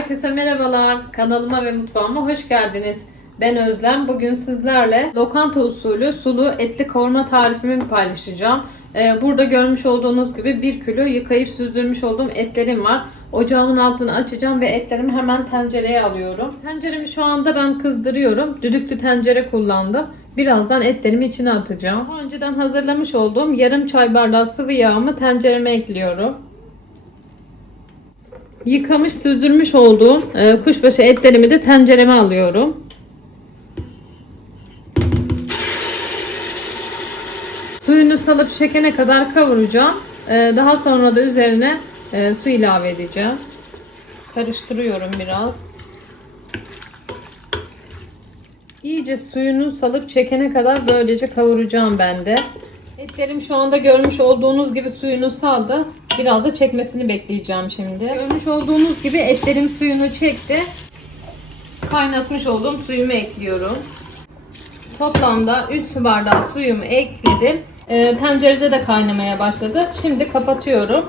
Herkese merhabalar. Kanalıma ve mutfağıma hoş geldiniz. Ben Özlem. Bugün sizlerle lokanta usulü sulu etli kavurma tarifimi paylaşacağım. Ee, Burada görmüş olduğunuz gibi 1 kilo yıkayıp süzdürmüş olduğum etlerim var. Ocağımın altını açacağım ve etlerimi hemen tencereye alıyorum. Tenceremi şu anda ben kızdırıyorum. Düdüklü tencere kullandım. Birazdan etlerimi içine atacağım. Önceden hazırlamış olduğum yarım çay bardağı sıvı yağımı tencereme ekliyorum. Yıkamış, süzdürmüş olduğum e, kuşbaşı etlerimi de tencereme alıyorum. Suyunu salıp çekene kadar kavuracağım. E, daha sonra da üzerine e, su ilave edeceğim. Karıştırıyorum biraz. İyice suyunu salıp çekene kadar böylece kavuracağım ben de. Etlerim şu anda görmüş olduğunuz gibi suyunu saldı. Biraz da çekmesini bekleyeceğim şimdi. Görmüş olduğunuz gibi etlerim suyunu çekti. Kaynatmış olduğum suyumu ekliyorum. Toplamda 3 su bardağı suyumu ekledim. Ee, tencerede de kaynamaya başladı. Şimdi kapatıyorum.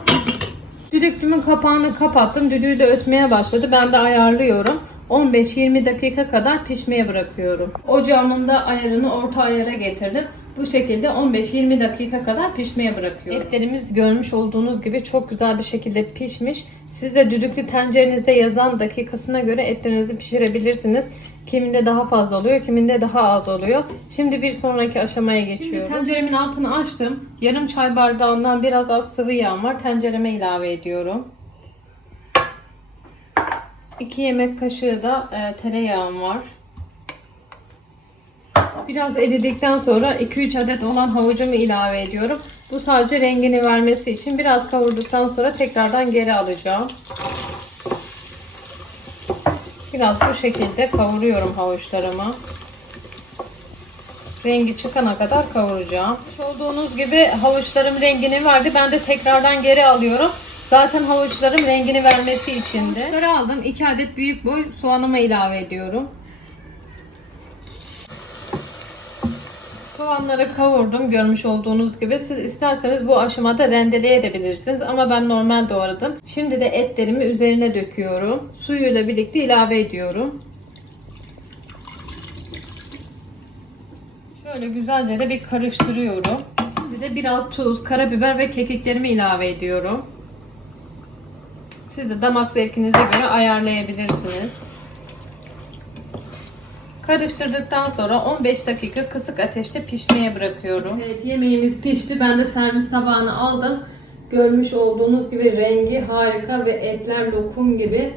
Düdüklümün kapağını kapattım. Düdüğü de ötmeye başladı. Ben de ayarlıyorum. 15-20 dakika kadar pişmeye bırakıyorum. Ocağımın da ayarını orta ayara getirdim. Bu şekilde 15-20 dakika kadar pişmeye bırakıyorum. Etlerimiz görmüş olduğunuz gibi çok güzel bir şekilde pişmiş. Siz de düdüklü tencerenizde yazan dakikasına göre etlerinizi pişirebilirsiniz. Kiminde daha fazla oluyor, kiminde daha az oluyor. Şimdi bir sonraki aşamaya geçiyorum. Şimdi tenceremin altını açtım. Yarım çay bardağından biraz az sıvı yağ var. Tencereme ilave ediyorum. 2 yemek kaşığı da e, tereyağım var. Biraz eridikten sonra 2-3 adet olan havucumu ilave ediyorum. Bu sadece rengini vermesi için biraz kavurduktan sonra tekrardan geri alacağım. Biraz bu şekilde kavuruyorum havuçlarımı. Rengi çıkana kadar kavuracağım. Olduğunuz gibi havuçlarım rengini verdi. Ben de tekrardan geri alıyorum. Zaten havuçlarım rengini vermesi içindi. Havuçları aldım. 2 adet büyük boy soğanıma ilave ediyorum. Soğanları kavurdum görmüş olduğunuz gibi. Siz isterseniz bu aşamada rendeleyebilirsiniz ama ben normal doğradım. Şimdi de etlerimi üzerine döküyorum. Suyuyla birlikte ilave ediyorum. Şöyle güzelce de bir karıştırıyorum. Şimdi de biraz tuz, karabiber ve kekiklerimi ilave ediyorum. Siz de damak zevkinize göre ayarlayabilirsiniz. Karıştırdıktan sonra 15 dakika kısık ateşte pişmeye bırakıyorum. Evet yemeğimiz pişti. Ben de servis tabağına aldım. Görmüş olduğunuz gibi rengi harika ve etler lokum gibi.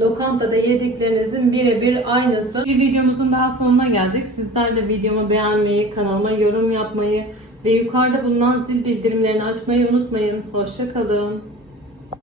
Lokantada yediklerinizin birebir aynısı. Bir videomuzun daha sonuna geldik. Sizler de videomu beğenmeyi, kanalıma yorum yapmayı ve yukarıda bulunan zil bildirimlerini açmayı unutmayın. Hoşçakalın.